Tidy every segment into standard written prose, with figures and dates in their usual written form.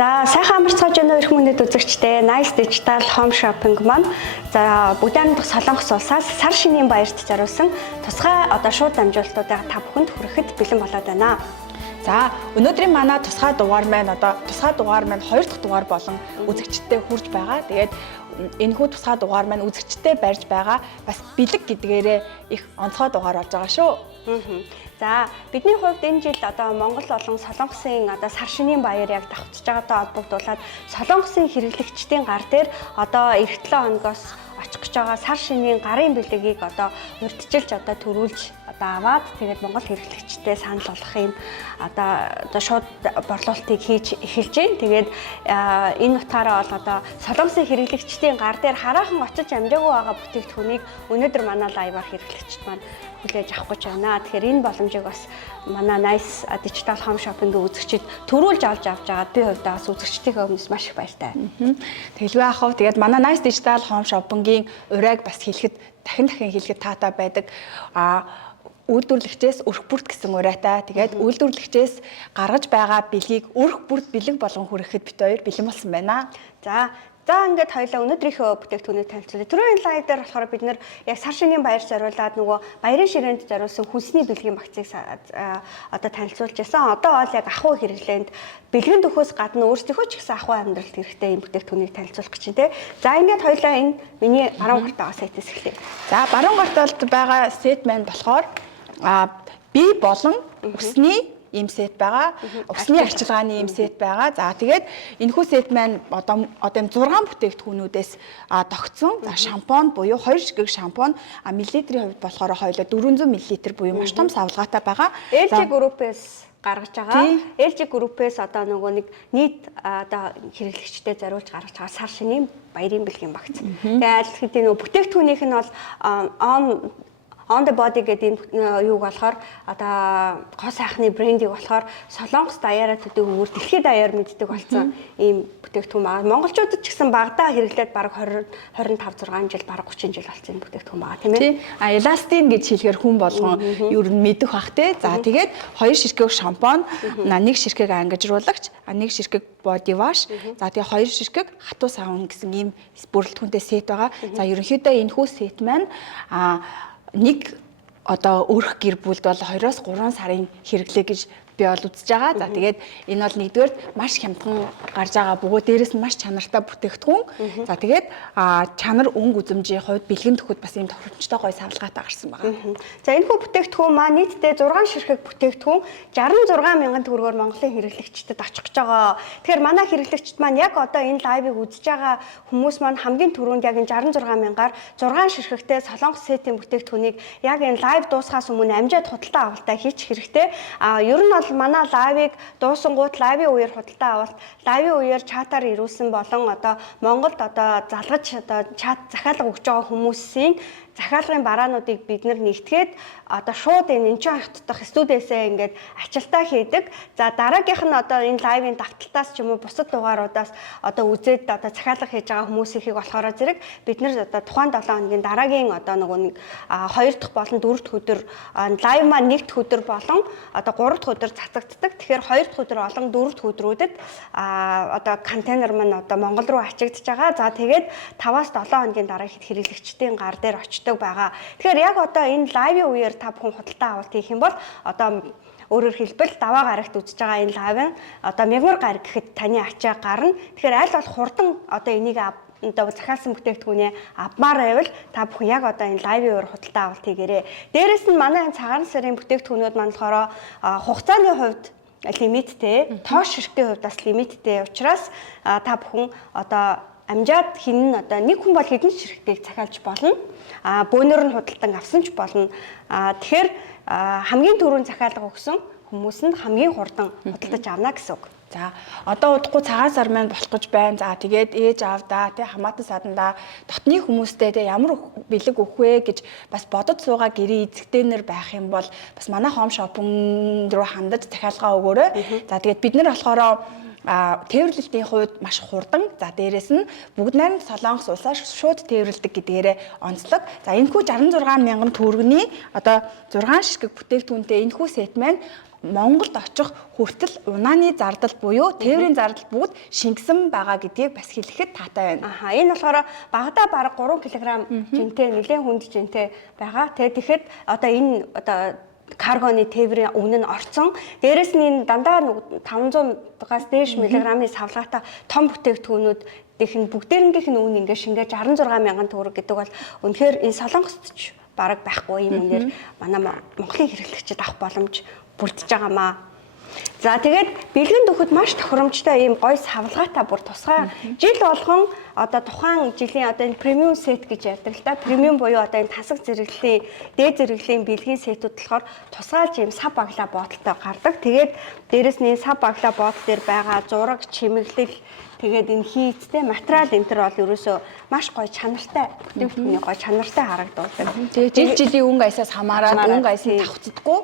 За сайхан амарцгааж өнөө ирэх мөндөд үзэгчдээ Nice Digital Home Shopping маань за бүдүүн дахь Солонгос улсаас сар шинийн баярт зориулсан тусгай шууд амжилтуудыг та бүхэнд хүрэхэд бэлэн болоод байна. За өнөөдрийн манай тусгай дугаар маань хоёр дахь дугаар болон үзэгчдэд хүрж байгаа. Тэгээд энэхүү тусгай дугаар маань үзэгчдэд барьж байгаа бас бэлэг гэдгээрээ их онцгой дугаар болж байгаа шүү. За бидний хувьд энэ жил Монгол болон Солонгосын сар шинийн баяр яг давхцаж байгаатай холбогдуулаад Солонгосын хэрэглэгчдийн гар дээр эх 7 хоногоос очих гэж байгаа сар шинийн гарын бэлэгийг урьдчилж төрүүлж аваад тэгээд Монгол хэрэглэгчдэд санал болгох юм шууд борлуулалтыг хийж эхэлж байна. Тэгээд энэ утгаараа бол Солонгосын хэрэглэгчдийн гар дээр хараахан очиж амжаагүй байгаа бүтээгдэхүүнийг өнөөдөр манай лайваар хэрэглэгчд маань хүлээж авах гэж байна. Тэгэхээр энэ боломжийг бас манай Nice Digital Home Shopping-ийн үзэгчид төрүүлж авч байгаа. Би хувьдаа бас үзэгчдийнхээ өмнөөс маш их баяртай. Тэгэлгүй ах уу. Тэгээд манай Nice Digital Home Shopping-ийн урайг бас хэлэхэд дахин хэлэхэд таатай байдаг. Үйлдвэрлэгчээс өрх бүрт гэсэн урайтай. Тэгээд үйлдвэрлэгчээс гаргаж байгаа бэлгийг өрх бүрт бэлэг болгон хүрэхэд бит хоёр бэлэн болсон байна. За ингээд хоёлаа өнөөдрийнхөө бүтээгдэхүүнийг танилцуулъя. Түрүүний лайв дээр болохоор бид нэр яг сар шинийн баяр зориулаад баярын ширээнд зориулсан хүнсний бэлгийн багцыг танилцуулж байсан. Одоо бол яг ахуй хэрэглээнд бэлгэн төхөөс гадна өөрсдийнхөө ч гэсэн ахуй амьдралд хэрэгтэй юм бүтээгдэхүүнийг танилцуулах гэж байна. За ингээд хоёлаа энэ миний баруун гартаа сетээс эхлэе. За баруун гарталд байгаа сет маань болохоор бие болон өсний ийм сет байгаа. Усны арчилгааны ийм сет байгаа. За тэгээд энэхүү сет маань одоо 6 бүтээгдэхүүнүүдээс тогтсон. За шампунь буюу 2 ширхэг шампунь миллилитрийн хувьд болохоор хоёулаа 400 мл буюу маш том савлгаатай байгаа. LG Group-ээс гаргаж байгаа. LG Group-ээс нэг нийт хэрэглэгчдэд зориулж гаргаж байгаа сар шинийн баярын бэлгийн багц. Тэгээд бүтээгдэхүүнийх нь бол On the body гэдэг юуг болохоор гоо сайхны брендийг болохоор Солонгос даяараа төдөө өөр дэлхийд даяар мэддэг болсон ийм бүтээгдэхүүн байгаа. Монголчуудад ч гэсэн багадаа хэрэглээд бараг 25 6 жил бараг 30 жил болсон юм бүтээгдэхүүн байгаа тийм ээ. Эластин гэж хэлэхээр хүн болгон ер нь мэдэх бах те. За тэгээд 2 ширхэг шампунь, 1 ширхэг ангижруулагч, 1 ширхэг body wash, за тэгээд 2 ширхэг хатуу савн гэсэн ийм бүрэлдэхүүнтэй сет байгаа. За ерөнхийдөө энэхүү сет маань нэг өрх гэр бүлд бол 2-3 сарын хэрэглээ гэж би бол үзэж байгаа. За тэгээд энэ бол нэгдүгээр маш хямдхан гарч байгаа бөгөөд дээрэс нь маш чанартай бүтээгдэхүүн. За тэгээд чанар өнгө үзэмжийн хувьд бэлгэн төхөд бас ийм тохиромжтой гоё савлгаатай гарсан байгаа. За энэхүү бүтээгдэхүүн маань нийтдээ 6 ширхэг бүтээгдэхүүн 66 мянган төгрөгөөр Монголын хэрэглэгчдэд очих гэж байгаа. Тэгэхээр манай хэрэглэгчд маань яг энэ лайвыг үзэж байгаа хүмүүс маань хамгийн түрүүнд яг энэ 66 мянгаар 6 ширхэгтэй Солонгос сетийн бүтээгдэхүүнийг яг энэ лайв дуусахаас өмнө амжаад худалдаа авалтаа хийчих хэрэгтэй. Ер нь бол манай лайвыг дуусангууд лайвын үеэр худалдаа авалт, лайвын үеэр чатаар ирүүлсэн болон Монголд залгаж чат захиалга өгч байгаа хүмүүсийн захиалгын бараануудыг бид нэгтгээд шууд энэ хотод дах студиэсээ ингээд ачаалтаа хийдэг. За дараагийнх нь энэ лайвын давталтаас ч юм уу бусад дугааруудаас үзээд захиалга хийж байгаа хүмүүсийнхийг болохоор зэрэг бид тухайн 7 хоногийн дараагийн 2 дахь болон 4 дахь өдөр лайв маань 1 дахь өдөр болон 3 дахь өдөр цацагддаг. Тэгэхээр 2 дахь өдөр болон 4 дахь өдрүүдэд контейнер маань Монгол руу ачигдж байгаа. За тэгээд 5-7 хоногийн дараа хэрэглэгчдийн гар дээр очдог байгаа. Тэгэхээр яг энэ лайвын үеэр та бүхэн худалдаа авалт хийх юм бол өөрөөр хэлбэл даваа гарагт үзэж байгаа энэ лайв нь мягмар гараг гэхэд таны ачаа гарна. Тэгэхээр аль болох хурдан энийг захиалсан бүтээгдэхүүнээ авмаар байвал та бүхэн яг энэ лайвын үеэр худалдаа авалт хийгээрэй. Дээрээс нь манай цагаан сарын бүтээгдэхүүнүүд маань болохоор хугацааны хувьд лимиттэй, тоош ширхгийн хувьд бас лимиттэй учраас та бүхэн амжаад нэг хүн бол хэдэн ширхтийг захиалж болно. Бөөнөр нь худалдан авсан ч болно. Тэгэхээр хамгийн түрүүнд захиалга өгсөн хүмүүс нь хамгийн хурдан худалдаж авна гэсэн үг. За удахгүй цагаан сар маань болох гэж байна. За тэгээд ээж аавдаа хамаатан садандаа дотны хүмүүстэй ямар бэлэг өгөх вэ гэж бас бодож суугаа гэрээ эзэгтэйнэр байх юм бол бас манай Home Shopping руу хандаж захиалгаа өгөөрэй. За тэгээд бид нар болохоор тээвэрлэлтийн хувьд маш хурдан. За дээрэс нь бүгд найрамд Солонгос улсаас шууд тээвэрлдэг гэдгээрээ онцлог. За энэхүү 66 мянган төгрөгийн 6 ширхэг бүтээгдэхүүнтэй энэхүү сет маань Монголд очих хүртэл унааны зардал буюу тээврийн зардал бүгд шингэсэн байгаа гэдгийг бас хэлэхэд таатай байна. Энэ болохоор багадаа бараг 3 кг жинтэй, нэлээд хүнд жинтэй байгаа. Тэгэхээр одоо энэ каргоны тээврийн өмнө нь орцсон. Дээрэс нь энэ дандаа 500-аас дээш миллиграммын савлгаатай том бүтээгдэхүүнүүд дэх нь бүгдээрнгийнх нь үн ингээ шингээ 66 мянган төгрөг гэдэг бол үнэхээр энэ Солонгост ч бараг байхгүй юм үнээр манай Монголын хэрэглэгчид авах боломж бүрдэж байгаамаа. За тэгээд бэлгэн дөхөд маш тохиромжтой ийм гоё савлгаатай бүр тусгай жил болгон одоо тухайн жилийн одоо энэ премиум сет гэж ярьдаг л да. Премиум буюу одоо энэ тасаг зэрэглэлийн дээд зэрэглэлийн бэлгийн сетүүд болохоор тусгайлж ийм сав баглаа бодолтой гардаг. Тэгээд дээрэс нь сав баглаа бодол дээр байгаа зураг, чимэглэл тэгээд энэ хийцтэй материал энэ төр бол ерөөсөө маш гоё чанартай бүтээгдэхүүний гоё чанартай харагдуулдаг. Тэгээд жилийн өнгө аясаас хамаараад өнгө аяс нь давхцдаггүй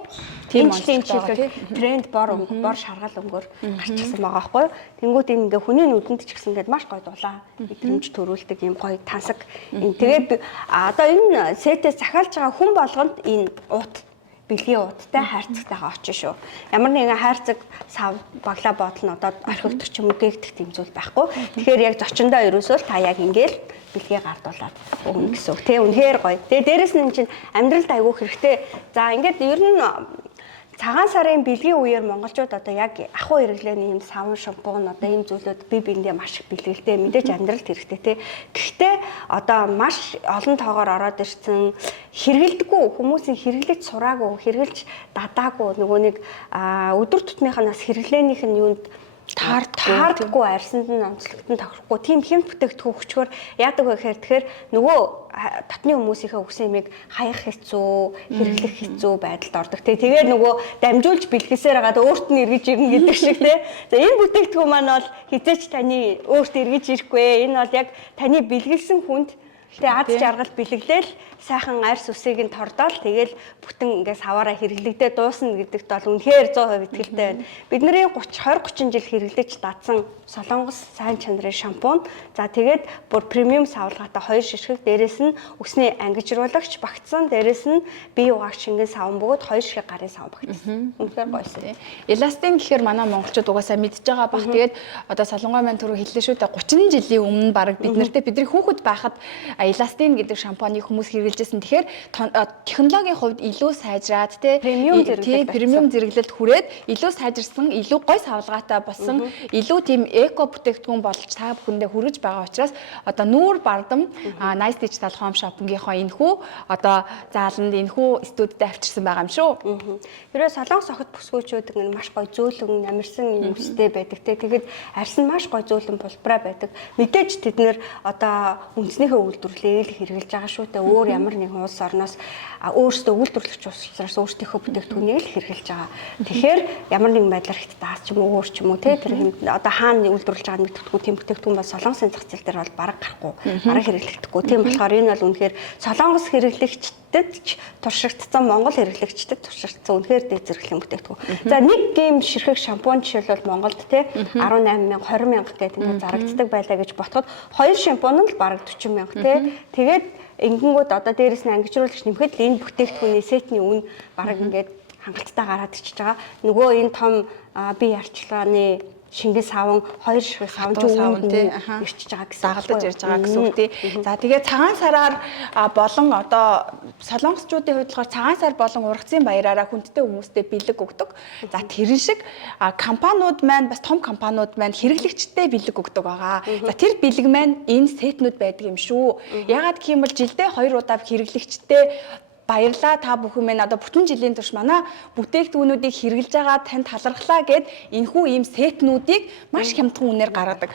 тийм онцлогтой тренд бор шаргал өнгөөр гарчихсан байгаа байхгүй юу. Тэнгүүд энэ ингээ хүний нүдэнд ч гэсэн ингээд маш гоё дулаан мэдрэмж төрүүлдэг юм гоё тансаг. Тэгээд одоо энэ сетээс захиалж байгаа хүн болгонд энэ уут бэлгийн ууттай хайрцагтайгаа очиж шүү. Ямар нэгэн хайрцаг сав баглаа бодол нь одоо орхигдох ч юм уу гээгдэх тийм зүйл байхгүй. Тэгэхээр яг зочиндоо ерөөсөө та яг ингээл бэлгээ гардуулаад өгнө гэсэн үг. Тэ үнэхээр гоё. Тэгээ дээрэс нь чинь амьдралд айгүй хэрэгтэй. За ингээд ер нь цагаан сарын бэлгийн үеэр монголчууд одоо яг ахуй хэрэглээний юм савн шампунь одоо ийм зүйлүүд бие биендээ маш их бэлгэлтэй мэдээж амьдралд хэрэгтэй те. Гэхдээ одоо маш олон тоогоор ороод ирсэн хэрэгэлдэггүй хүмүүсийн хэрэглэж сураагүй хэрэглэж дадаагүй нөгөө нэг өдөр тутмынханаас хэрэглээнийх нь юунд таардаггүй арьсанд нь онцлогдсон тохирохгүй тийм хэмт бүтээгдэхүүн хүчгээр яадаг вэ гэхээр нөгөө татны хүмүүсийнхээ өгсөн юмыг хаях хэцүү, хэрэглэх хэцүү байдалд ордог. Тэгээд нөгөө дамжуулж бэлгэсээр хагаад өөрт нь эргэж ирнэ гэдэг шиг те. За энэ бүтээгдэхүүн маань бол хизээч таны өөрт эргэж ирэхгүй. Энэ бол яг таны бэлгэлсэн хүнд тэгээ аз жаргал бэлэглээл сайхан арьс үсийг нь тордоол тэгэл бүтэн ингээ саваараа хэрэглэгдээ дуусна гэдэгт бол үнэхээр 100% итгэлтэй байна. Бидний 20-30 жил хэрэглэж дадсан Солонгос сайн чанарын шампунь. За тэгээд бүр премиум савлгаатай 2 ширхэг, дээрэс нь өсний ангижруулагч багтсан, дээрэс нь бие угаагч шингэн савн бөгөөд 2 ширхэг гарын савн багтсан. Үнэхээр гойсон. Эластин гэхээр манай монголчууд угаасаа мэдж байгаа бах. Тэгээд одоо Солонгой маань түрүү хэллээ шүү дээ 30 жилийн өмнө баг бидний хүүхэд байхад эластин гэдэг шампуныг хүмүүс хэрэгжилжсэн. Тэгэхээр технологийн хувьд илүү сайжраад премиум зэрэглэлд хүрээд илүү сайжирсан, илүү гой савлгаатай болсон, илүү тийм эко бүтээгдэхүүн болж та бүхэндээ хүрэж байгаа учраас одоо нүүр бардам Nice Digital Home Shopping-ийнхоо энэхүү одоо зааланд энэхүү студид авчирсан байгаа юм шүү. Ерөө солонгос охид бүсгүүчүүд ингэ маш гоё зөөлөн намирсан юм өстэй байдаг те. Тэгээд арьс нь маш гоё зөөлөн пулбараа байдаг. Мэдээж тэд нэр одоо үндснийхээ үйлдвэрлэлээ хэрэгжилж байгаа шүү дээ. Өөр ямар нэгэн улс орноос өөрсдөө үйлдвэрлэгч учраас өөрсдийнхөө бүтээгдэхүүнийг л хэрэгжилж байгаа. Тэгэхээр ямар нэгэн байдлаар хэд даас ч юм уу өөр ч юм уу те тэр одоо хаана үйлдвэрлэж байгааг мэддэхгүй тийм бүтээгдэхүүн бол солонгосын зах зээл дээр бол бараг гарахгүй, бараг хэрэглэгдэхгүй. Тийм болохоор энэ бол үнэхээр солонгос хэрэглэгчдэд ч туршигдсан, монгол хэрэглэгчдэд туршигдсан үнэхээр дээд зэрэглэлийн бүтээгдэхүүн. За нэг гейм ширхэг шампунь жишээлбэл Монголд те 18,000, 20,000 гэдэг ингээд зарагддаг байлаа гэж ботход 2 шампунь нь л бараг 40,000 те. Тэгээд ингэнгүүт одоо дээрэс нь ангижруулагч нэмэхэд л энэ бүтээгдэхүүний сетний үн бараг ингээд хангалттай гараад ичиж байгаа. Нөгөө энэ том бие арчилгааны шингэн савн 2 ширхэг савн ирчиж байгаа гэсэн дагалдаж ярьж байгаа гэсэн үг тий. За тэгээд цагаан сараар болон одоо солонгосчуудын хувьд болохоор цагаан сар болон ургацын баяраараа хүндтэй хүмүүстээ бэлэг өгдөг. За тэрэн шиг компаниуд маань бас том компаниуд маань хэрэглэгчтэй бэлэг өгдөг байгаа. За тэр бэлэг маань энэ сетнүүд байдаг юм шүү. Ягаад гэх юм бол жилдээ 2 удаа хэрэглэгчтэй баярлаа та бүхэн минь одоо бүтэн жилийн турш манай бүтээгдэхүүнүүдийг хэрэгжилж байгаа танд талархлаа гэд энэхүү ийм сетнүүдийг маш хямдхан үнээр гаргадаг.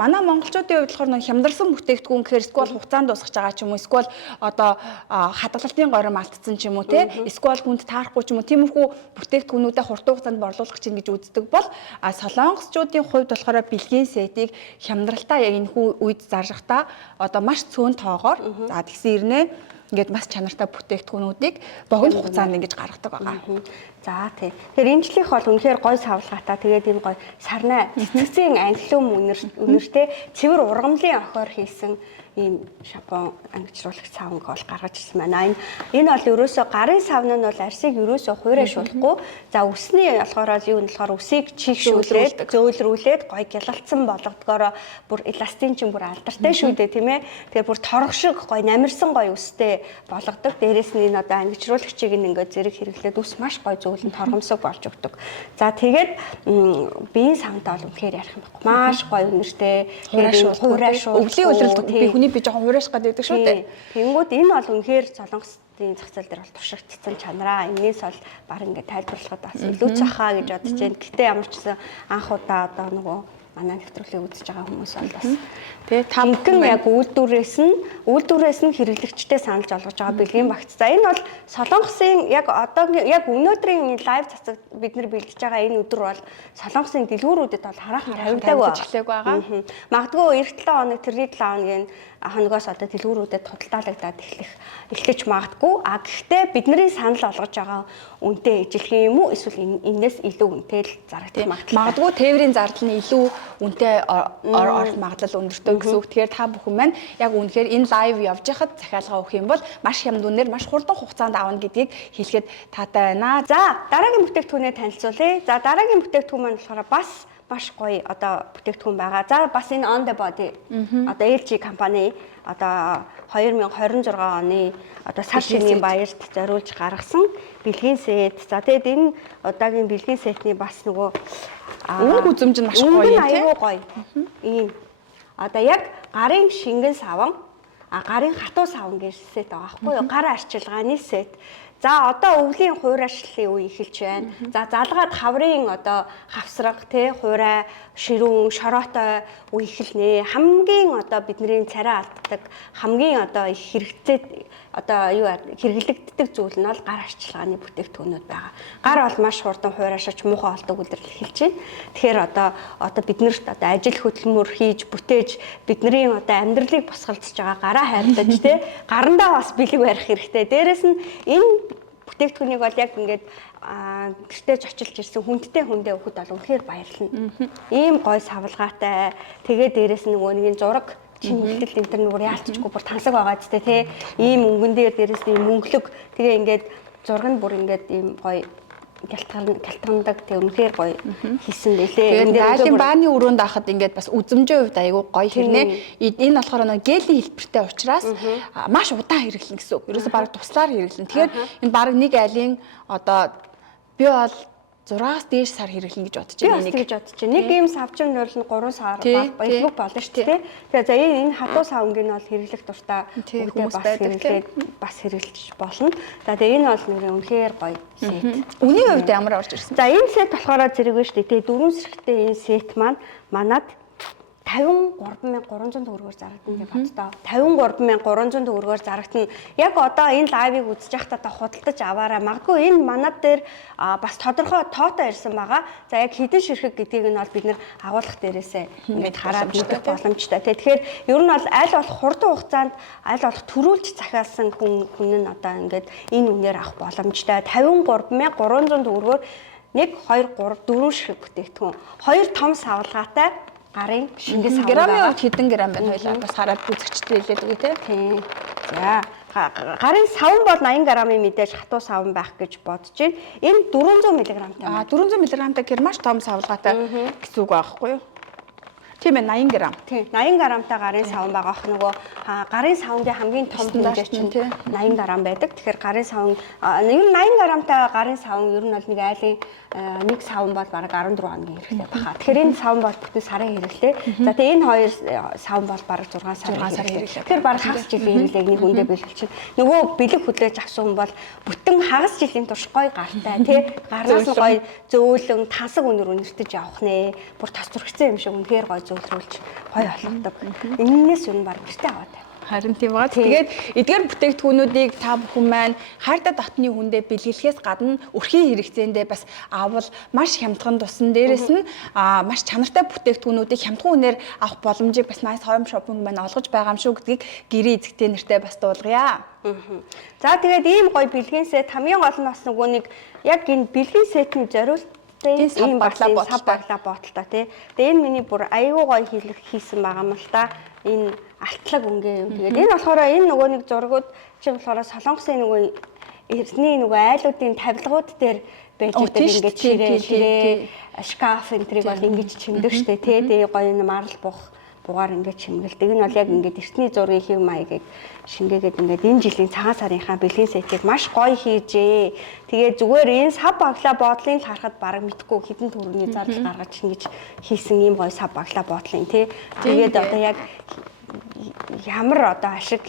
Манай монголчуудын хувьд болохоор нэг хямдарсан бүтээгдэхүүн гэхээр эсвэл хугацаанд дуусгаж байгаа ч юм уу эсвэл одоо хадгалалтын горим алдсан ч юм уу те эсвэл хүнд таарахгүй ч юм уу тиймэрхүү бүтээгдэхүүнүүдэд хурдан хугацаанд борлуулах чинь гэж үздэг бол солонгосчуудын хувьд болохоор бэлгийн сетийг хямдралтай яг энэхүү үед заржахтаа одоо маш цөөн тоогоор за тэгсэн ирнэ ингээд бас чанартай бүтээгдэхүүнүүдийг богино хугацаанд ингэж гаргадаг байгаа. За тий. Тэгэхээр энэ жилийнх бол үнэхээр гой савлгаатай. Тэгээд энэ гой сарнай цэцгийн англиум үнэртэй цэвэр ургамлын охоор хийсэн ийм шампунь ангижруулах савнг бол гаргаж ирсэн байна. Энэ бол ерөөсөө гарын савн нь бол арсыг ерөөсөө хуурайшуулахгүй. За үсний болохоор юу нь болохоор үсийг чийгшүүлээд зөөлрүүлээд гоё гялалцсан болгодгоороо бүр эластин чинь бүр алдартай шүү дээ тийм ээ. Тэгээ бүр торох шиг гоё намирсан гоё үстэй болгодог. Дээрээс нь энэ одоо ангижруулагчийг ингээд зэрэг хэрэглээд үс маш гоё зөөлөн торгомсог болж өгдөг. За тэгээд биеийн савнтаа бол үнэхээр ярих юм байхгүй. Маш гоё үнэртэй. Хуурайшуул. Өвлийн үйлрэлд би хүний би жоохон хуурайш гэдэг шүү дээ. Тэнгүүд энэ бол үнэхээр солонгосын зах зээл дээр бол туршигдсан чанараа. Энээс бол баг ингээд тайлбарлахад бас илүү цахаа гэж бодож байна. Гэтэ ямар ч гэсэн анх удаа одоо нөгөө манай нэвтрүүлгийг үзэж байгаа хүмүүс бол бас тэгээ тамган яг үйлдвэрээс нь хэрэглэгчтэй саналж олгож байгаа бэлгийн багц. За энэ бол солонгосын яг одоогийн яг өнөөдрийн лайв цацаг бид нар бэлдэж байгаа энэ өдөр бол солонгосын дэлгүүрүүдэд бол хараахан тавигдаагүй байгаа. Магадгүй эх 7 хоног тэрний 7 хоногийн хоногоос одоо дэлгүүрүүдэд худалдаалагдаад эхлэж магадгүй. А гэхдээ бидний санал олгож байгаа үнэтэй ижилхэн юм уу эсвэл энэс илүү үнэтэй л зарагдах магадлал. Магадгүй тээврийн зардал нь илүү үнэтэй орох магадлал өндөртэй гэсэн үг. Тэгэхээр та бүхэн маань яг үнэхээр энэ лайв явж хахад захиалга өгөх юм бол маш хямд үнээр маш хурдан хугацаанд аавна гэдгийг хэлэхэд таатай байна. За дараагийн бүтээгдэхүүнээ танилцуулъя. За дараагийн бүтээгдэхүүн маань болохоор бас маш гоё одоо бүтээгдэхүүн байгаа. За бас энэ On the Body одоо LG компани одоо 2026 оны одоо сар шинийн баярт зориулж гаргасан бэлгийн сет. За тэгээд энэ удаагийн бэлгийн сетний бас нөгөө өнгө үзэмж нь маш гоё юм тийм. Аюу гоё. Ийм одоо яг гарын шингэн саван гарын хатуу саван гэж сет байгаа байхгүй юу? Гар арчилгааны сет. За одоо өвлийн хуурайшлалын үе эхэлж байна. За залгаад хаврын одоо хавсраг тий хуурай, ширүүн, шороотой үе эхэлнэ. Хамгийн одоо бидний царай алддаг, хамгийн одоо их хэрэгцээд одоо юу хэрэглэгддэг зүйл нь бол гар арчилгааны бүтээгдэхүүнүүд байгаа. Гар бол маш хурдан хуурайшиж муухай болдог үлрэл эхэлж байна. Тэгэхээр одоо биднэрт одоо ажил хөдөлмөр хийж бүтээж бидний одоо амьдралыг босголдож байгаа гараа хайрлаж тий гарандаа бас бэлэг барих хэрэгтэй. Дээрэс нь энэ бүтээгдэхүүнийг бол яг ингээд гэртээ зочилж ирсэн хүндтэй хүндээ өгөхөд бол үнэхээр баярлна. Ийм гой савлгаатай. Тэгээ дээрэс нь нөгөө нэг зураг чинь хөлтөл энэ төр нүгээр яалтчгүй бүр тансаг байгаа ч тий. Ийм өнгөн дээр дээрэс нь мөнгөлөг. Тэгээ ингээд зураг нь бүр ингээд ийм гой гялтгандаг тэг үнэхээр гоё хийсэн лээ. Тэгээд айлын бааны өрөөнд ахад ингээд бас үзэмжийн хувьд айгүй гоё хэрнээ. Энэ болохоор нэг гелийн хэлбэртэй учраас маш удаан хэрэглэн гэсэн үг. Ерөөсө баг туслаар хэрэглэн. Тэгэхээр энэ баг нэг айлын одоо би бол 6-аас дээш сар хэрэглэн гэж бодож байна. Нэг гэж бодож байна. Нэг ийм савчин нь 3 сар Facebook болно шүү дээ. Тэгээ за энэ хатуу савнгийн бол хэрэглэх дуртай хүмүүс бас хэрэглэж болно. За тэгээ энэ бол нэр үнэхээр гоё сет. Үнийн хувьд ямар орж ирсэн? За энэ сет болохоор зэрэг байна шүү дээ. Тэгээ 4 сэрэгтэй энэ сет маань манад 53300 төгрөгөөр зарагдана гэж боддоо. 53300 төгрөгөөр зарагдана. Яг одоо энэ лайвыг үзэж байхдаа худалдаж аваарай. Магадгүй энэ манад дээр бас тодорхой тоотой ирсэн байгаа. За яг хэдэн ширхэг гэдгийг нь бол бид нэр агуулгах дээрээсээ ингээд хараад мэдэх боломжтой. Тэгэхээр ер нь бол аль болох хурдан хугацаанд аль болох төрүүлж захиалсан хүн нь одоо ингээд энэ үнээр авах боломжтой. 53300 төгрөгөөр 1 2 3 4 ширхэг бүтээгдэхүүн. 2 том савлгаатай гарын шингэн савн грамын хувьд хэдэн грамм байна хоёлаа бас хараад үзэгчтэй хэлээд үгүй тий. За гарын савн бол 80 грамын мэдээж хатуу савн байх гэж бодож байна. Энэ 400 мг-тай. 400 мг-тай гэр маш том савлгаатай гэсэн үг байхгүй юу? Тийм ээ 80 г. Тийм 80 грамтай гарын савн байгаа ах нөгөө гарын савнгийн хамгийн том хэмжээ чинь 80 грамм байдаг. Тэгэхээр гарын савн ер нь 80 грамтай гарын савн ер нь бол нэг айлын нэг савн бол бараг 14 хоногийн хэрэгтэй баха. Тэгэхээр энэ савн бол бүтэн сарын хэрэглээ. За тэгээ энэ хоёр савн бол бараг 6 сарын хэрэглээ. Тэгэхээр бараг хагас жилийн хэрэглээг нэг хүндээ бэлгэлж чинь нөгөө бэлэг хүлээж авсан хүн бол бүтэн хагас жилийн турш гой гартай тий гарнаас нь гой зөөлөн тансаг өнөр өнөртөж явах нэ. Бүр тас зүрхцэн юм шиг үнэхээр гой зөвлөрүүлж гоё болгодог. Энээс юу баг гэртээ аваад байна. Харин тийм ба. Тэгээд эдгээр бүтээгдэхүүнүүдийг та бүхэн маань хайртай дотны хүндээ бэлгэлэхээс гадна өрхийн хэрэгцээндээ бас авал маш хямдхан тусна. Дээрээс нь маш чанартай бүтээгдэхүүнүүдийг хямдхан үнээр авах боломжийг бас Nice Home Shopping маань олгож байгаа юм шүү гэдгийг гэрээ эзэгтэй нэртэй бас дуулгая. За тэгээд ийм гоё бэлгийн сет хамгийн гол нь бас нөгөө нэг яг энэ бэлгийн сетний ийм сав баглаа боталтай тий. Тэгээ энэ миний бүр аюу гой хийсэн байгаа юм л та. Энэ алтлаг өнгөө юм. Тэгээд энэ болохоор энэ нөгөө нэг зургууд чи болохоор Солонгосын нөгөө эрдний нөгөө айлуудын тавилгууд дээр байж байгаа ингээд ширээ шкаф энтриг бол ингэж чимдэг штэ тий. Тэгээ гоё юм марл бугаар ингээд чимгэлдэг. Энэ бол яг ингээд эртний зургийн хэв маягийг шингээгээд ингээд энэ жилийн цагаан сарынхаа бэлгийн сэтийг маш гоё хийжээ. Тэгээ зүгээр энэ сав баглаа боотлыг харахад бараг мэдгүй хідэн төгрөгийн зардал гаргаж ингэж хийсэн ийм гоё сав баглаа боотлын тий. Тэгээд одоо яг ямар одоо ашиг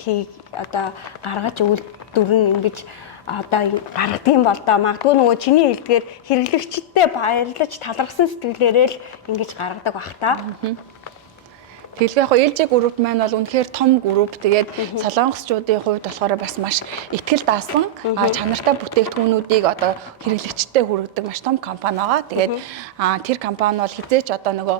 одоо гаргаж өгдөрн ингэж одоо гаргадığım бол доо магадгүй нөгөө чиний хэлдгээр хэрэглэгчдтэй баярлаж талархсан сэтгэлээрээ л ингэж гаргадаг бах та. Тэгэлгүй яг LG групп маань бол үнэхээр том групп. Тэгээд солонгосчуудын хувьд болохоор бас маш ихтгэл даасан чанартай бүтээгдэхүүнүүдийг одоо хэрэглэгчдэд хүргэдэг маш том компани байгаа. Тэгээд тэр компани бол хизээч одоо нөгөө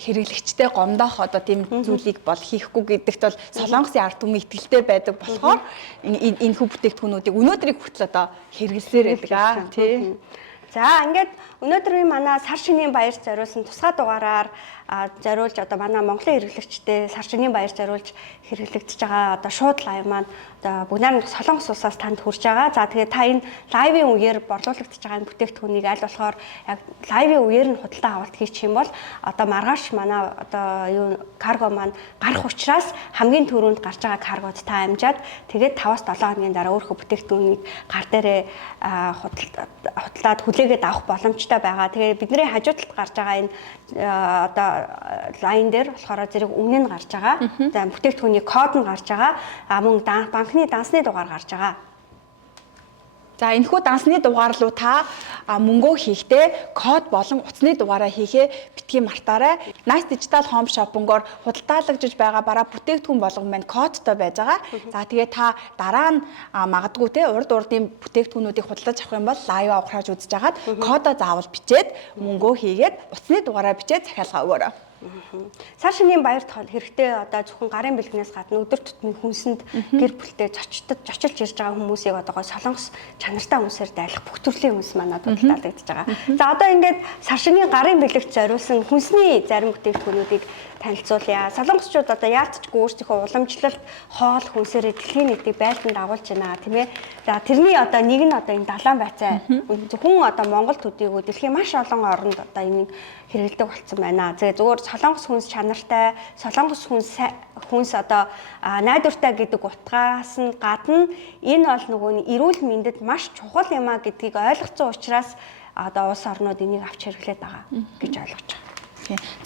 хэрэглэгчдэд гомдоох одоо тийм зүйлийг бол хийхгүй гэдэгт бол солонгосын ард түмэн итгэлтэй байдаг болохоор энэ хүү бүтээгдэхүүнүүдийг өнөөдрийг хүртэл одоо хэрэглэсээр байдаг тий. За ингээд өнөөдрийн манай сар шинийн баяр зориулсан тусгай дугаараар зориулж одоо манай Монголын хэрэглэгчтэй сар шинийн баяр зориулж хэрэглэгдэж байгаа одоо шууд лайв маань одоо бүгнаар нь Солонгос улсаас танд хүрж байгаа. За тэгээд та энэ лайвын үеэр борлуулагдаж байгаа энэ бүтээгдэхүүнийг аль болохоор яг лайвын үеэр нь худалдаа авалт хийчих юм бол одоо маргааш манай одоо юу карго маань гарах учраас хамгийн түрүүнд гарч байгаа каргод та амжаад тэгээд 5-7 хоногийн дараа өөрийнхөө бүтээгдэхүүнийг гар дээрээ худалдаад хүлээгээд авах боломжтой байгаа. Тэгээд бидний хажуу талд гарч байгаа энэ одоо лайн дээр болохоор зэрэг өмнө нь гарч байгаа. За бүтээгдэхүүний код нь гарч байгаа. Мөн банкны дансны дугаар гарч байгаа. За энэхүү дансны дугаар руу та мөнгөө хийхдээ код болон утасны дугаараа хийхээ битгий мартаарай. Nice Digital Home Shopping-оор худалдаалагдж байгаа бараа бүтээгдэхүүн болгон маань кодтой байж байгаа. За тэгээ та дараа нь магадгүй те урдын бүтээгдэхүүнүүдийг худалдаж авах юм бол лайв авахраж үзэж хагаад кодоо заавал бичээд мөнгөө хийгээд утасны дугаараа бичээд захиалга өгөөрэй. Сар шинийн баярт хэрэгтэй одоо зөвхөн гарын бэлгнээс гадна өдөр тутмын хүнсэнд гэр бүлтэй зочилж ирж байгаа хүмүүсийг одоо солонгос чанартай хүмүүсээр дайлах бүх төрлийн хүнс манад худалдаалагдж байгаа. За одоо ингээд сар шинийн гарын бэлэгт зориулсан хүнсний зарим бүтээгдэхүүнүүдийг танилцуулъя. Солонгосчууд одоо яалтчгүй өөрсдийнхөө уламжлалт хоол хүнсээр дэлхийн нийтийг байлданд агуулж байна тийм ээ. За тэрний одоо нэг нь одоо энэ далайн байцаа зөвхөн одоо Монгол төдийгүй дэлхийн маш олон орнд одоо энийг хэрэгэлдэг болсон байна. Зүгээр солонгос хүнс чанартай, солонгос хүнс одоо найдвартай гэдэг утгаас нь гадна энэ бол нөгөө эрүүл мэндэд маш чухал юм а гэдгийг ойлгоцсон учраас одоо улс орнууд энийг авч хэрэглээд байгаа гэж ойлгож байгаа.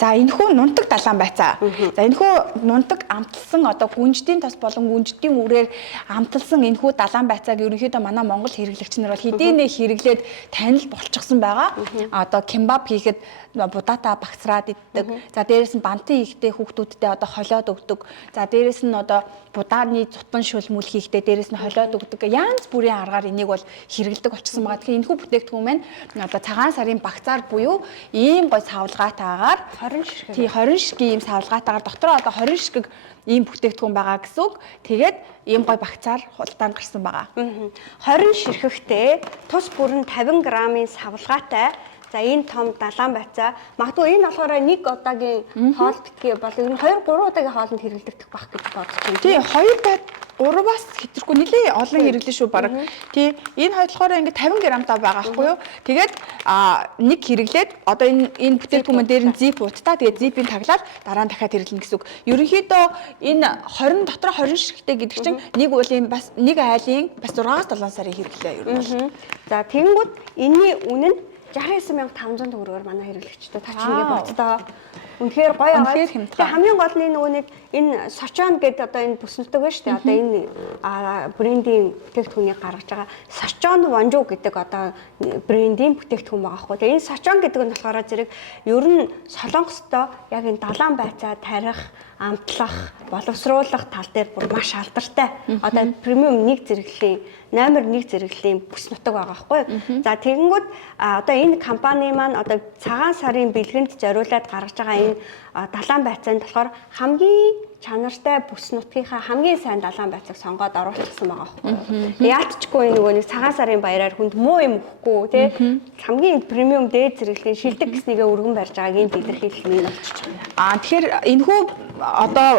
За энэхүү нунтаг далайн байцаа. За энэхүү нунтаг амталсан одоо гүнждийн тос болон гүнждийн үрээр амталсан энэхүү далайн байцааг ерөнхийдөө манай Монгол хэрэглэгч нар бол хэдийнэ хэрэглээд танил болчихсон байгаа. Одоо кебаб хийхэд будаатай багцраад иддэг. За дээрэс нь бантын хийхдээ хүүхдүүдтэй одоо холиод өгдөг. За дээрэс нь одоо будааны зутан шүлмүл хийхдээ дээрэс нь холиод өгдөг. Янз бүрийн аргаар энийг бол хэрэглэдэг болчихсон байгаа. Тэгэхээр энэхүү бүтээгдэхүүн маань одоо цагаан сарын багцаар буюу ийм гой савлгаатайгаар 20 ширхэг ийм савлгаатайгаар дотроо одоо 20 ширхэг ийм бүтээгдэхүүн байгаа гэсэн үг. Тэгээд ийм гой багцаар худалдаанд гарсан байгаа. 20 ширхэгтэй тус бүрэн 50 грамын савлгаатай. За энэ том далайн байцаа магадгүй энэ болохоор нэг удаагийн хоол битгий бол энэ 2-3 удаагийн хоолнд хэрэглэгдэх байх гэж бодож байна. Тий 2-3-аас хэтэрхгүй нэлээ олон хэрэглэн шүү баг. Тий энэ хоёрболохоор ингээд 50 грамтай байгаа байхгүй юу? Тэгээд нэг хэрэглээд одоо энэ бүтээгдэхүүн дээр нь зип утаа. Тэгээд зипийг таглаад дараа нь дахиад хэрэглэнэ гэсэн үг. Ерөнхийдөө энэ 20 дотор 20 ширхэгтэй гэдэг чинь нэг уулын бас нэг айлын бас 6-7 сарын хэрэглээ ер нь. За тэгэнгүүт энэний үнэ нь 69500 төгрөгөөр манай хэрэглэгчтэй та ч ингэ боддоо. Үнэхээр гоё аваад. Тэгээ хамгийн гол нь нөгөө нэг энэ Сочон гэдэг одоо энэ бүсэлдэг байна шүү дээ. Одоо энэ брендийн бүтээгдэхүүнийг гаргаж байгаа Сочон Вонжу гэдэг одоо брендийн бүтээгдэхүүн байгаа хгүй. Тэгээ энэ Сочон гэдэг нь болохоор зэрэг ер нь солонгостой яг энэ далайн байцаа тарих, амтлах, боловсруулах тал дээр бүр маш алдартай. Одоо премиум 1 зэрэглэлийн номер 1 зэрэглэлийн бүс нутаг байгаа хгүй. За тэгэнгүүт одоо энэ компани маань одоо цагаан сарын бэлгэнд зориулаад гаргаж байгаа энэ далайн байцаанд болохоор хамгийн чанартай бүс нутгийнхаа хамгийн сайн далайн байцааг сонгоод оруулчихсан байгаа байхгүй. Яалтчгүй нөгөө нэг цагаан сарын баяраар хүнд муу юм өгөхгүй тий хамгийн премиум дээд зэрэглэлийн шилдэг гэснийгээ өргөн барьж байгааг энд илэрхийлэх нь болчихж байгаа. Тэгэхээр энэхүү одоо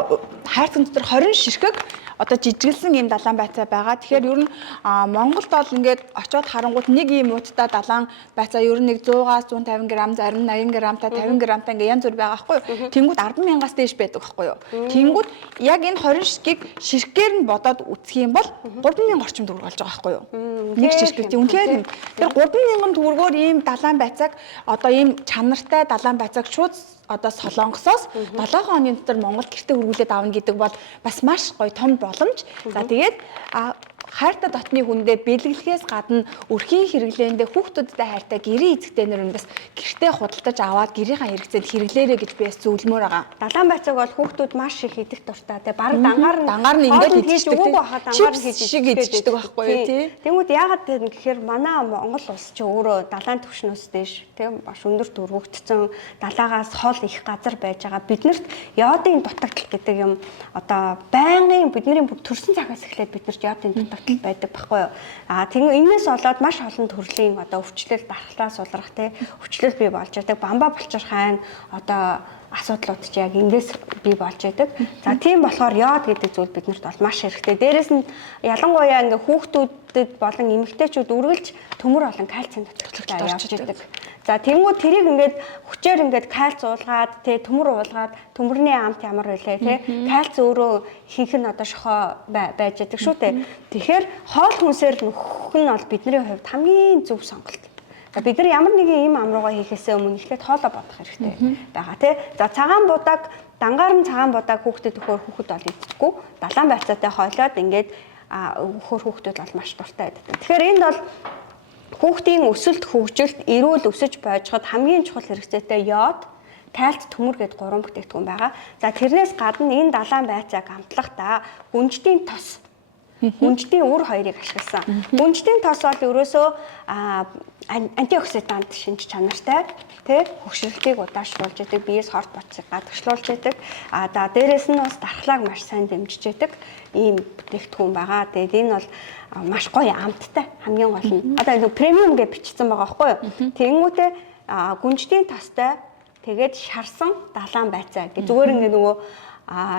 хайрцаг дотор 20 ширхэг одоо жижиглсэн юм далайн байцаа байгаа. Тэгэхээр ер нь Монголд бол ингээд очиод харангуут нэг юм ууттай далайн байцаа ер нь нэг 100-аас 150 г, зарим 80 г-тай 50 г-тай ингээд янз бүр байгаа байхгүй юу? Тэнгүүд 10,000-аас дээш байдаг байхгүй юу? Тэнгүүд яг энэ 20 ширхгийг ширхгээр нь бодоод үсэх юм бол 3,000 орчим төгрөг болж байгаа байхгүй юу? Нэг ширхэг тийм үнэхээр тэр 3,000 төгрөгөөр ийм далайн байцааг одоо ийм чанартай далайн байцааг шууд одоо Солонгосоос 7 оны дотор Монгол гэртээ хөргүүлээд авна гэдэг бол бас маш гоё том боломж. За тэгээд хайртай дотны хүндээ бэлгэлэхээс гадна өрхийн хэрэглээндээ хүүхдүүдтэй хайртай гэрийн эзэгтэй нэр нь бас гэртээ худалдаж аваад гэрийнхаа хэрэгцээнд хэрэглээрэй гэж би бас зөвлөмөр байгаа. Далайн байцааг бол хүүхдүүд маш их идэх дуртай. Тэгээ баг дангаар нь ингээд хийж өгөөгүй байхад дангаар нь хийж шиг идчихдэг байхгүй юу тий. Тэнгүүд яагаад гэхээр манай Монгол улс чи өөрөө далайн түвшнөөс дэш тийм маш өндөр дөрвөгдсөн далаагаас хол их газар байж байгаа. Биднэрт йодын дутагдал гэдэг юм одоо байнгын бидний төрсэн цагаас эхлээд биднэрт йодын дутагдал байдаг байхгүй юу. Тэгээ энэс болоод маш олон төрлийн одоо өвчлөл дархлаа сулрах тий өвчлөл бий болж байгаа. Бамба булчир хайн одоо асуудлууд ч яг эндээс бий болж байдаг. За тийм болохоор йод гэдэг зүйл биднэрт бол маш хэрэгтэй. Дээрээс нь ялангуяа ингээ хүүхдүүдэд болон эмэгтэйчүүд үргэлж төмөр болон кальцийн дутагдaltaй явж байдаг. За тэнгууд тэрийг ингээд хүчээр ингээд кальц уулгаад тий төмөр уулгаад төмөрний амт ямар байлаа тий кальц өөрөө хийх нь одоо шохоо байж байдаг шүү дээ. Тэгэхээр хоол хүнсээр нөхөх нь бол бидний хувьд хамгийн зөв сонголт. За бид нар ямар нэгэн юм амруугаа хийхээсээ өмнө эхлээд хоолоо бодох хэрэгтэй байгаа тий. За цагаан будааг дангаар нь цагаан будааг хүүхдэд өгөхөөр хүүхэд бол идчихгүй. Далайн байцаатай хоолоод ингээд өгөхөөр хүүхдүүд бол маш дуртай байдаг. Тэгэхээр энд бол хүүхдийн өсөлт хөгжилт эрүүл өсөж бойжоход хамгийн чухал хэрэгцээтэй йод, кальц, төмөр гэд 3 бүтээгдэхүүн байгаа. За тэрнээс гадна энэ далайн байцааг амтлахдаа гүнждийн тос, гүнждийн үр хоёрыг ашигласан. Гүнждийн тос бол ерөөсөө антиоксидант шинж чанартай тий хөгшрөлтийг удаашруулж идэг, биеэс хорт бодсыг гадагшлуулж идэг. За дээрэс нь бас дархлааг маш сайн дэмжиж идэг ийм бүтээгдэхүүн байгаа. Тэгээд энэ бол маш гоё амттай хамгийн гол нь. Одоо энэ премиум гэж бичсэн байгаа байхгүй юу? Тэнгүүтээ гүнждийн тостой тэгээд шарсан далайн байцаа гэж зүгээр ингэ нөгөө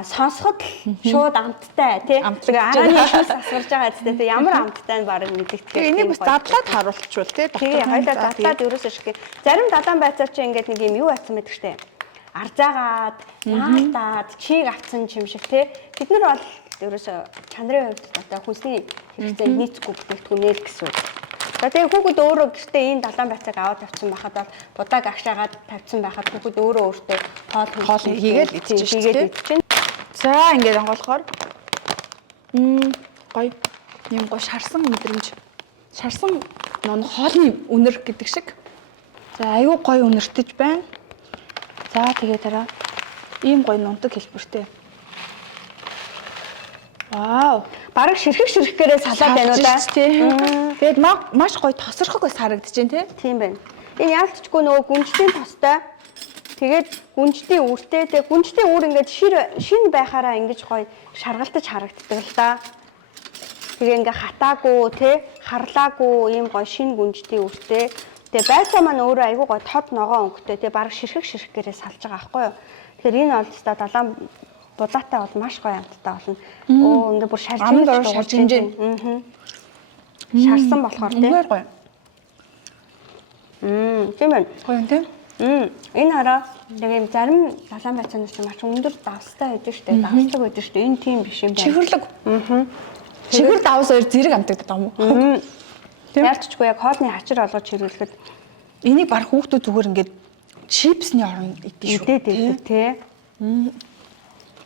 сонсоход шууд амттай тий агааны шүүс асгарж байгаа зү тий ямар амттай нь баг мэдэгдэх. Энийг бас задлаад харуулчихвал тий хоёлаа задлаад ерөөсөө шиг зарим далайн байцаа чи ингээд нэг юм юу авсан байдаг штэ. Арзаагаад, маалтаад, чийг авсан юм шиг тий. Бид нар бол ерөөсөө чанарын хувьд одоо хүнсний хэрэгцээг нийцэхгүй бүтээгдэхүүнээ л гэсэн үг. За тэгээ хүүхэд өөрөө гэртээ энэ далайн байцааг аваад тавьсан байхад бол будааг агшаагаад тавьсан байхад хүүхэд өөрөө өөртөө хоол хийгээд идчихэж. За ингээд онгоолохоор гоё юм гоё шарсан мэдрэмж. Шарсан нон хоолны үнэр гэдэг шиг. За аюу гоё үнэртэж байна. За тэгээ дараа ийм гоё нунтаг хэлбэртэй. Вау, бараг ширхгээрээ салаад байна уу да. Тэгээд маш гоё тосрохог бас харагдаж байна тий. Тийм байна. Энэ яалтчгүй нөгөө гүнжлийн тостой. Тэгээд гүнжлийн үртэй. Тэгээд гүнжлийн үр ингээд шин байхаараа ингэж гоё шаргалтаж харагддаг л да. Тэгээ ингээ хатаагүй тий, харлаагүй ийм гоё шин гүнжлийн үртэй. Тэгээ байцаа маань өөрөө айгүй гоё тод ногоон өнгөтэй. Тэгээ бараг ширхгээрээ салж байгаа байхгүй юу. Тэгэхээр энэ бол теста далайн будаатай бол маш гоё амттай болно. Оо ингээ бүр шарж байна. Шарсан болохоор тийм гоё. Тийм байна. Гоё юм тийм. Энэ хараа нэг юм зарим далайн байцаанаас маш өндөр давстай байдаг шүү дээ. Давслаг байдаг шүү дээ. Энэ тийм биш юм байна. Чихэрлэг. Чихэр давс хоёр зэрэг амтагддаг юм уу? Яарчгүй яг хоолны хачир олгож чирүүлэхэд энийг баг хүүхдүүд зүгээр ингээд чипсний оронд идэв шүү. Идээд тий.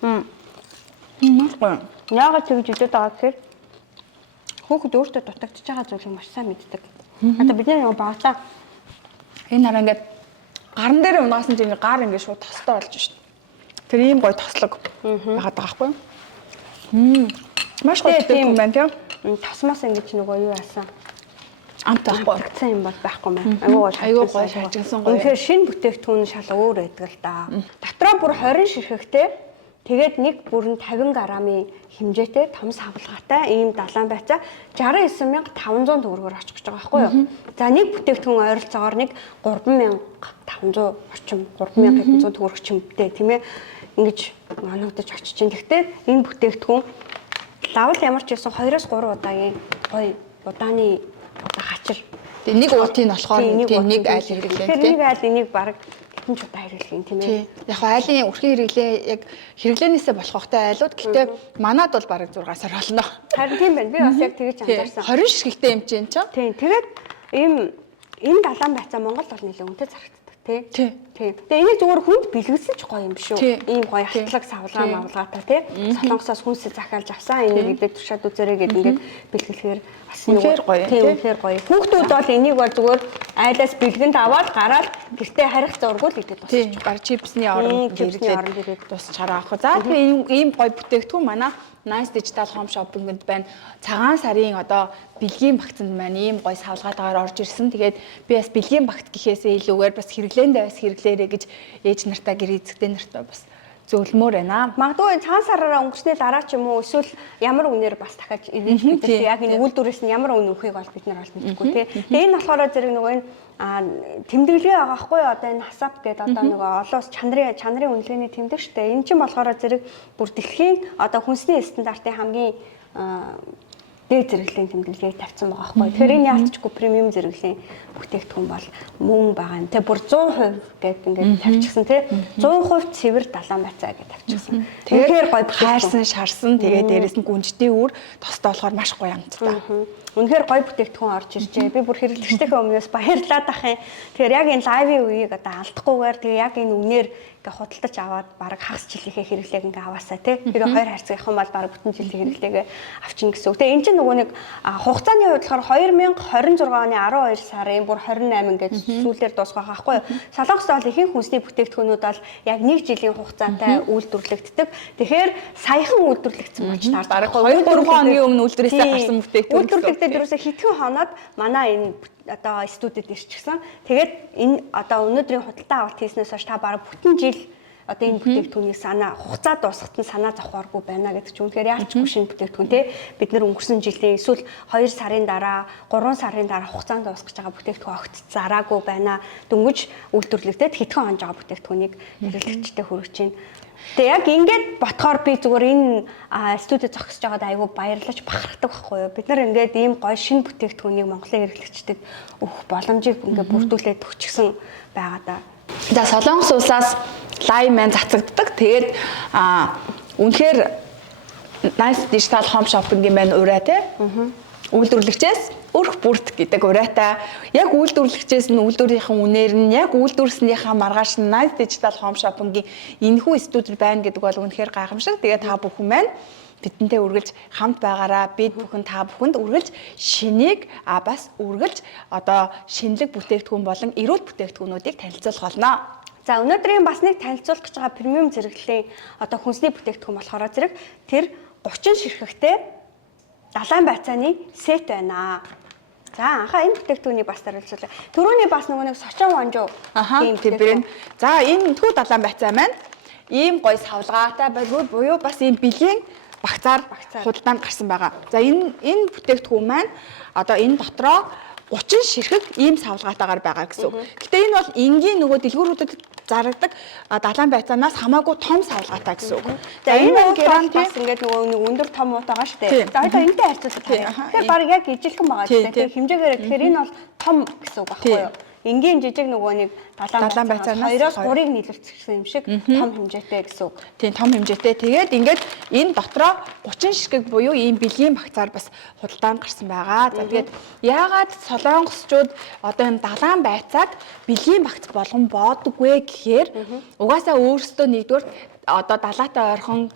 Маш гоё. Яагаад тэгж идээд байгаа гэхээр хүүхэд өөртөө дутагдж байгаа зүйлийг маш сайн мэддэг. Одоо бид нэг багтаа энэ хараа ингээд гарн дээр унаасан чинь гар ингээд шууд тостой болж шин. Тэр ийм гоё тослог байгаад байгаа байхгүй юу? Маш гоё тийм байна тийм. Тосмоос ингэж нөгөө юу яасан? Амт байхгүй. Цаа юм бол байхгүй мэн. Айгуу гоё шалжигсан гоё. Тэгэхээр шинэ бүтээгдэхүүн шал өөр байдаг л да. Дотроо бүр 20 ширхэгтэй. Тэгээд нэг бүрэн 50 граммын хэмжээтэй том савлгаатай ийм далайн байцаа 69500 төгрөгөөр очих гэж байгаа байхгүй юу. За нэг бүтээгдэхүүн ойролцоогоор нэг 3500 орчим 3500 төгрөг чимтэй тийм ээ. Ингэж оногдож очиж чинь. Гэхдээ энэ бүтээгдэхүүн лавл ямар ч байсан 2-3 удаагийн гоё удааны хачир. Тэгээ нэг уутын болохоор нэг айл хэрэглээ. Тэгэхээр нэг айл энийг баг хэдэн ч удаа хэрэглэх юм тийм ээ. Яг айлын үрхэн хэрэглээ яг хэрэглээнээсээ болох хогтой айлууд. Гэхдээ манад бол бараг 6 сар болно. Харин тийм байна. Би бас яг тэгэж анзаарсан. 20 ширхэгтэй юм чинь ч. Тийм. Тэгээд энэ далайн байцаа Монгол бол нэлээд үнэтэй зарагддаг тий. Тийм. Тэгээ энийг зүгээр хүнд бэлгэлсэн ч гоё юм биш үү? Ийм гоё хатлаг савлгаа мавлгаатай тий. Солонгосоос хүнсээ захиалж авсан энийг идээд туршаад үзээрэй гэд ингээд бэлгэлэхээр бас үнэхээр гоё тий. Үнэхээр гоё. Хүүхдүүд бол энийг бол зүгээр айлаас бэлгэнд аваад гараад гэртээ харих зургуул идээд тусчих. Баг чипсний оронд ирээд тусчаараа авах. За тэгээ ийм гоё бүтээгдэхүүн манай Nice Digital Home Shopping-д байна. Цагаан сарын одоо бэлгийн багцанд маань ийм гоё савлгаатаагаар орж ирсэн. Тэгээд би бас бэлгийн багт гэхээсээ илүүгээр бас хэрэглээндээ бас хэрэглээрэй гэж ээж нартаа гэр эзэгтэй нартаа бас зөвлөмөр байна. Магадгүй цагаан сараараа өнгөрсний дараа ч юм уу эсвэл ямар үнээр бас дахиад ирэх гэдэг яг энэ үйлдвэрээс нь ямар үн өгөхийг бол бид нар бол мэдэхгүй тий. Тэгээ энэ болохоор зэрэг нөгөө энэ тэмдэглэгээ байгаа байхгүй одоо энэ хасап гэдэг одоо нөгөө олоос чанарын үнэлгээний тэмдэг штэ. Энэ чинь болохоор зэрэг бүр дэлхийн одоо хүнсний стандартын хамгийн дээд зэрэглэлийн тэмдэглэгийг тавьсан байгаа байхгүй. Тэгэхээр энэ яалтчгүй премиум зэрэглэлийн бүтээгдэхүүн бол мөн байгаа юм. Тэ бүр 100% гэдэг ингээд тавьчихсан тий. 100% цэвэр далайн байцаа гэж тавьчихсан. Тэгэхээр гоё хайрсан, шарсан тэгээ дээрэс нь гүнжтэй үр тостой болохоор маш гоё амттай. Үнэхээр гоё бүтээгдэхүүн орж иржээ. Би бүр хэрэглэгчдийнхээ өмнөөс баярлаад ах юм. Тэгэхээр яг энэ лайвын үеийг одоо алдахгүйгээр тэгээ яг энэ үнээр худалдаж аваад баг хагас жилийнхээ хэрэглээг ингээ аваасаа тий. Тэгээ 2 харьцаг явах юм бол баг бүтэн жилийн хэрэглээгээ авчин гэсэн үг. Тэгээ энэ чинь нөгөө нэг хугацааны хувьд болохоор 2026 оны 12 сарын бүр 28 ингээд сүүлээр дуусах байхгүй юу. Солонгост бол ихэнх хүнсний бүтээгдэхүүнүүд бол яг 1 жилийн хугацаатай үйлдвэрлэгддэг. Тэгэхээр саяхан үйлдвэрлэгдсэн болж таарч баг 2-3 хоногийн өмнө үйлдвэрээсээ гарсан бүтээгдэхүүн. Үйлдвэрлэгдээд ерөөсө хэдхэн хоноод манай энэ одоо студид ирчихсэн. Тэгээд энэ одоо өнөөдрийн худалдаа авалт хийснээс хойш та бараг бүтэн жил одоо энэ бүтээгдэхүүнийг санаа хугацаа дуусахад нь санаа зовхооргүй байна гэдэг чинь үнэхээр яалчгүй шинэ бүтээгдэхүүн тий. Бид нэр өнгөрсөн жилийн эсвэл 2 сарын дараа 3 сарын дараа хугацаанд дуусгаж байгаа бүтээгдэхүүн огт зараагүй байна. Дөнгөж үйлдвэрлэгдээд хэдхэн хонж байгаа бүтээгдэхүүнийг хэрэглэгчтэй хүргэж байна. Тэгээ яг ингээд ботхоор би зүгээр энэ студид зогсож байгаад айгүй баярлаж бахархдаг байхгүй юу. Бид нар ингээд ийм гоё шинэ бүтээгдэхүүнийг Монголын хэрэглэгчдэд өгөх боломжийг ингээд бүрдүүлээд өгчихсөн байгаа даа. За Солонгос улсаас лайв маань цацагддаг. Тэгээд үнэхээр Nice Digital Home Shopping-ийн маань ураа те. Үйлдвэрлэгчээс өрх бүрт гэдэг ураатай. Яг үйлдвэрлэгчээс нь үйлдвэрийн үнээр нь яг үйлдвэрснийхаа маргааш нь Nice Digital Home Shopping-ийн энэхүү студид байна гэдэг бол үнэхээр гайхамшиг. Тэгээд та бүхэн маань бидэнтэй үргэлж хамт байгаараа бид бүхэн та бүхэнд үргэлж шинийг бас үргэлж одоо шинэлэг бүтээгдэхүүн болон эрүүл бүтээгдэхүүнүүдийг танилцуулах болно. За өнөөдрийн бас нэг танилцуулах гэж байгаа премиум зэрэглэлийн одоо хүнсний бүтээгдэхүүн болохоор зэрэг тэр 30 ширхэгтэй далайн байцааны сет байна. За анхаа энэ бүтээгдэхүүнийг бас даруулжуулаа. Төрөний бас нөгөө нэг сочон ванжуу тийм тийм. За энэ энэхүү далайн байцаа маань ийм гоё савлгаатай буюу бас ийм бэлгийн багцаар худалдаанд гарсан байгаа. За энэ бүтээгдэхүүн маань одоо энэ дотроо 30 ширхэг ийм савлгаатаагаар байгаа гэсэн үг. Гэтэ энэ бол энгийн нөгөө дэлгүүрүүдэд зарагддаг далайн байцаанаас хамаагүй том савлгаатай гэсэн үг. За энэ геранти бас ингээд нөгөө нэг өндөр том уутайгаа шүү дээ. За одоо энэтэй харьцуулах юм. Тэгэхээр баг яг ижилхэн байгаа шүү дээ. Тэгэхээр хэмжээгээр тэгэхээр энэ бол том гэсэн үг байхгүй юу? Энгийн жижиг нөгөө нэг далайн байцаанаас 2-3-ыг нийлүүлчихсэн юм шиг том хэмжээтэй гэсэн үг. Тийм том хэмжээтэй. Тэгээд ингээд энэ дотроо 30 ширхэг буюу ийм бэлгийн багцаар бас худалдаанд гарсан байгаа. За тэгээд яагаад солонгосчууд одоо энэ далайн байцааг бэлгийн багц болгон боодоггүй гэхээр угаасаа өөрсдөө нэгдүгээр одоо далаатай ойрхон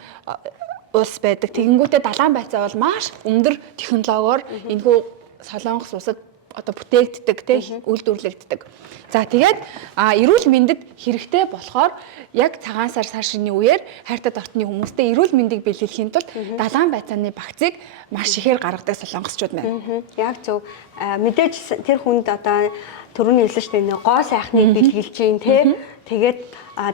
улс байдаг. Тэгэнгүүтээ далайн байцаа бол маш өндөр технологиор энэхүү солонгос улсад одоо бүтээгддэг те үйлдвэрлэгддэг. За тэгээд эрүүл мэндэд хэрэгтэй болохоор яг цагаан сар шинийн үеэр хайртай дортны хүмүүстэй эрүүл мэндийг бэлгэлэхийн тулд далайн байцааны багцыг маш ихээр гаргадаг солонгосчууд байна. Яг зөв. Мэдээж тэр хүнд одоо төрөний хэлсэн шүү дээ гоо сайхныг бэлгэлж гин те Тэгээд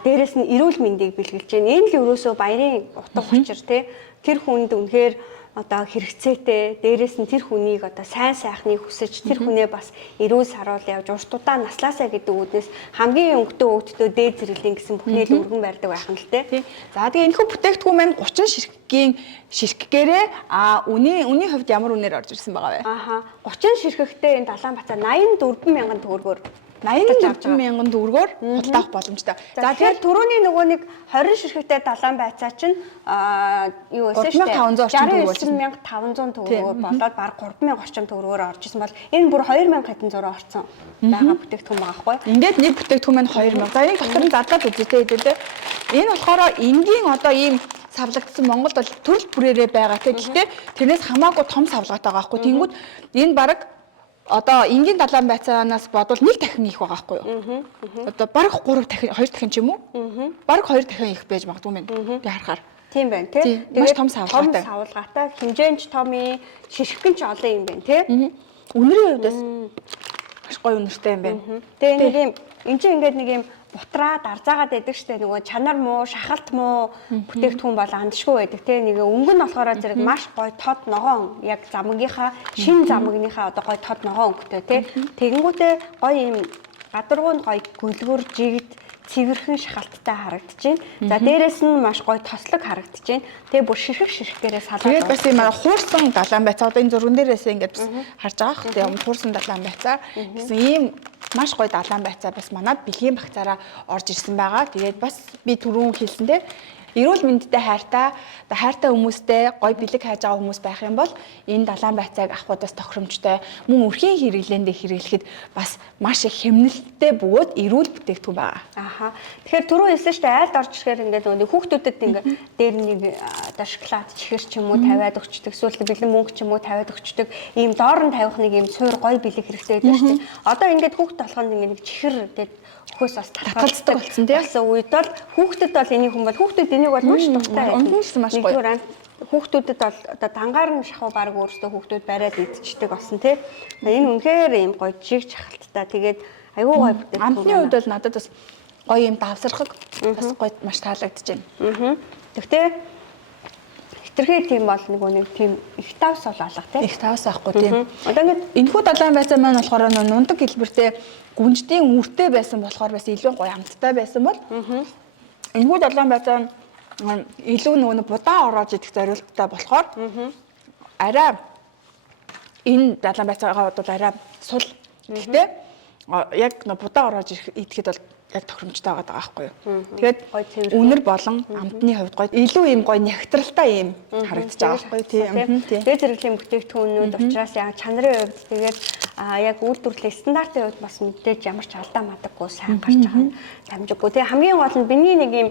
дээрэс нь эрүүл мэндийг бэлгэлж байна. Энэ л ерөөсөө баярын утга учир тий. Тэр хүнд үнэхээр одоо хэрэгцээтэй, дээрэс нь тэр хүнийг одоо сайн сайхныг хүсэж тэр хүнээ бас эрүүл саруул явж уртудаа наслаасаа гэдэг үднэс хамгийн өнгөтэй өвдөлтөө дээд зэрэглэн гэсэн бүхний л өргөн барьдаг байх нь л тий. За тэгээ энэхүү бүтээгдэхүүн маань 30 ширхгийн ширхгээрээ үнийн хувьд ямар үнээр орж ирсэн байгаа вэ? 30 ширхэгтэй энэ Далаанбацаа 84,000 төгрөгөөр 84,000 төгрөгөөр худалдаах боломжтой. За тэгэхээр түрүүний нөгөө нэг 20 ширхэгтэй Далаанбацаа чинь юу вэ? 39,500 төгрөгөөр болоод баг 3,000 орчим төгрөгөөр орж исэн бол энэ бүр 2,000 хэдэн зураг орсон байгаа бүтээгдэхүүн байгаа байхгүй. Ингээд нэг бүтээгдэхүүн маань 2,000. За энийг дотор нь задлаад үзьтэй хэдүүлээ. Энэ болохоор энгийн одоо ийм савлагдсан Монголд бол төрөл бүрээрээ байгаа. Гэхдээ тэрнээс хамаагүй том савлгаатай байгаа байхгүй. Тэнгүүд энэ баг одоо энгийн Далаанбацаанаас бодвол нэг дахин их байгаа байхгүй юу? Одоо бараг 3 дахин 2 дахин ч юм уу? Бараг 2 дахин их байж магадгүй мэн. Тэг харахаар. Тийм байна тий. Маш том савлгаатай. Том савлгаатай, хэмжээнд том юм, ширхгэн ч олон юм байна тий. Үнэрийн хувьд бас маш гоё үнэртэй юм байна. Тэгээ нэг юм энэ чинь ингээд нэг юм бутраа дарзаагаад байдаг штэ нөгөө чанар муу, шахалт муу бүтээгдэхүүн бол андшгүй байдаг тий. Нэг өнгө нь болохоор зэрэг маш гоё тод ногоон яг замгийнхаа шин замгийнхаа одоо гоё тод ногоон өнгөтэй тий. Тэгэнгүүтээ гоё юм гадаргуу нь гоё гүлгөр жигд цэвэрхэн шахалттай харагдаж байна. За дээрэс нь маш гоё тослог харагдаж байна. Тэгээ бүр ширхгээрээ салаад. Тэгээд бас юм хуурсан Далаанбацаа одоо энэ зурган дээрээс ингээд бас харж байгаа хэ. Тэгээ хуурсан Далаанбацаа гэсэн ийм маш гоё Далаанбацаа бас манад бэлгийн багцаараа орж ирсэн байгаа. Тэгээд бас би түрүүн хэлсэндээ эрүүл мэндэд хайртай хүмүүстэй гоё бэлэг хайж байгаа хүмүүс байх юм бол энэ Далаанбацааг авах бас тохиромжтой. Мөн өрхийн хэрэглээндээ хэрэглэхэд бас маш их хэмнэлттэй бөгөөд эрүүл бүтээгдэхүүн байгаа. Тэгэхээр түрүү хэлсэн шүү дээ айлд орж ирэхээр ингээд нөгөө хүүхдүүдэд ингээд дээр нэг одоо шоколад чихэр ч юм уу тавиад өгчдөг, эсвэл бэлэн мөнгө ч юм уу тавиад өгчдөг. Ийм доор нь тавих нэг ийм суур гоё бэлэг хэрэгтэй байдаг шүү дээ. Одоо ингээд хүүхд толгонд ингээд нэг чихэр тэгээд хөөс бас татгалцдаг болсон тийм. Болсон үед бол хүүхдэд бол энийг хүмүүс хүүхдэд энийг бол маш дуртай. Унтсан маш гоё. Хүүхдүүдэд бол одоо дангаар нь шахуу баг өөрсдөө хүүхдүүд бариад идчихдэг болсон тий. Энэ үнэхээр ийм гоё жиг чахалттай. Тэгээд айгүй гоё бүтээгдэхүүн. Амтны хувьд бол надад бас гоё юм давсархаг бас гоё маш таалагдж байна. Тэгтээ хитрхээ тийм бол нэг тийм их тавс бол алга тий. Их тавс байхгүй тийм. Одоо ингээд энэхүү Далаанбацаа маань болохоор нундаг хэлбэртэй гүнждийн үртэй байсан болохоор бас илүү гоё амттай байсан бол энэхүү Далаанбацаа илүү нөгөө будаа ороож идэх зорилготой болохоор арай энэ Далаанбацаагаа бол арай сул. Гэхдээ яг будаа ороож идэхэд бол яг тохиромжтой байгаа байхгүй юу. Тэгээд үнэр болон амтны хувьд гоё илүү юм гоё нягтралтай юм харагдаж байгаа байхгүй юу. Тийм. Дээд зэрэглэлийн бүтээгдэхүүнүүд учраас яг чанарын хувьд тэгээд яг үйлдвэрлэлийн стандартын хувьд бас мэдээж ямар ч алдаа мадаггүй сайн гарч байгаа нь дамжиггүй. Тэгээд хамгийн гол нь биний нэг юм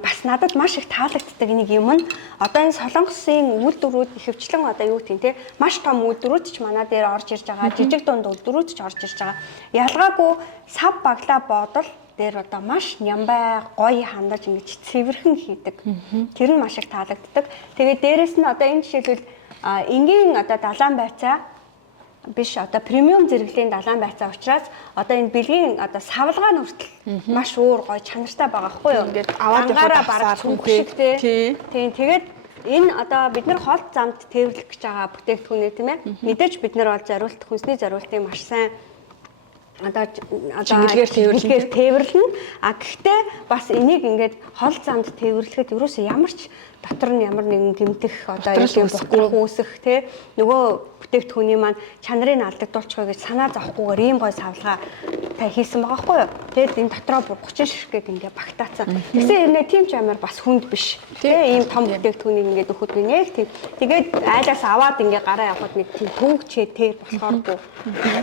бас надад маш их таалагддаг нэг юм нь одоо энэ Солонгосын үйлдвэрүүд ихэвчлэн одоо юу гэх юм те маш том үйлдвэрүүд ч манай дээр орж ирж байгаа, жижиг дунд үйлдвэрүүд ч орж ирж байгаа. Ялгаагүй сав баглаа бодол дээр одоо маш нямбай гоё хандаж ингэж цэвэрхэн хийдэг. Тэр нь маш их таалагддаг. Тэгээд дээрэс нь одоо энэ жишээлбэл энгийн одоо Далаанбацаа биш одоо премиум зэрэглэлийн Далаанбацаа учраас одоо энэ бэлгийн одоо савлгаа нь хүртэл маш өөр гоё чанартай байгаа хгүй юу. Ингээд аваад явахаар барах хүн шиг тийм. Тэгээд энэ одоо бид нар хол замд тээвэрлэх гэж байгаа бүтээгдэхүүнээ тийм ээ. Мэдээж бид нар бол зориулт хүнсний зориултыг маш сайн одоо чиглэлээр тээвэрлэнэ. Гэхдээ бас энийг ингээд хол замд тээвэрлэхэд ерөөсөө ямар ч дотор нь ямар нэгэн гэмтэх одоо юм үүсэх тий нөгөө бүтээгдэхүүний маань чанарыг алдагдуулчихгүй гэж санаа зовхгүйгээр ийм гой савлгаа та хийсэн байгаа хгүй юу. Тэгэд энэ дотроо бүр 30 ширхгээд ингээд багтаацсан. Тэгсэн хэрнээ тийм ч амар бас хүнд биш. Тий ийм том бүтээгдэхүүнийг ингээд өгөхөд би нэг тийм тэгээд айлаас аваад ингээд гараа явахад нэг тийм төвөгчээ тэр болохооргүй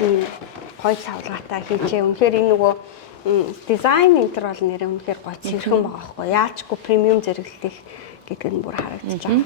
ийм гой савлгаатай хийжээ. Үнэхээр энэ нөгөө дизайн энтер бол нэрээ үнэхээр гой цэвэрхэн байгаа хгүй. Яачгүй премиум зэрэглэлтийг гэдэг нь бүр харагдаж байгаа.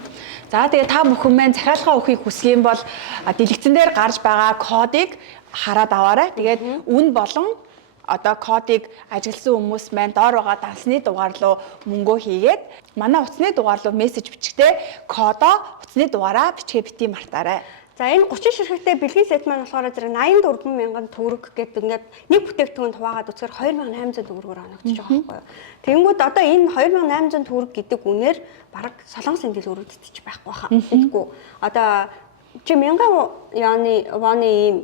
За тэгээ та бүхэн маань захиалгаа өгөхийг хүсэх юм бол дэлгэцэн дээр гарч байгаа кодыг хараад аваарай. Тэгээд үн болон одоо кодыг ажигласан хүмүүс маань доор байгаа дансны дугаар руу мөнгөө хийгээд манай утасны дугаар руу мессеж бичгтээ кодоо утасны дугаараа бичгээ бити мартаарай. За энэ 30 ширхэгтэй бэлгийн сет маань болохоор зэрэг 84 мянган төгрөг гэдэг ингээд нэг бүтээгдэхүүнд хуваагаад үзэхээр 2800 төгрөгөөр оногдож байгаа байхгүй юу. Тэнгүүд одоо энэ 2800 төгрөг гэдэг үнээр бараг Солонгосын дэлгүүрүүдэд ч байхгүй хаа. Тэгэхгүй одоо чи 1000 ваны ийм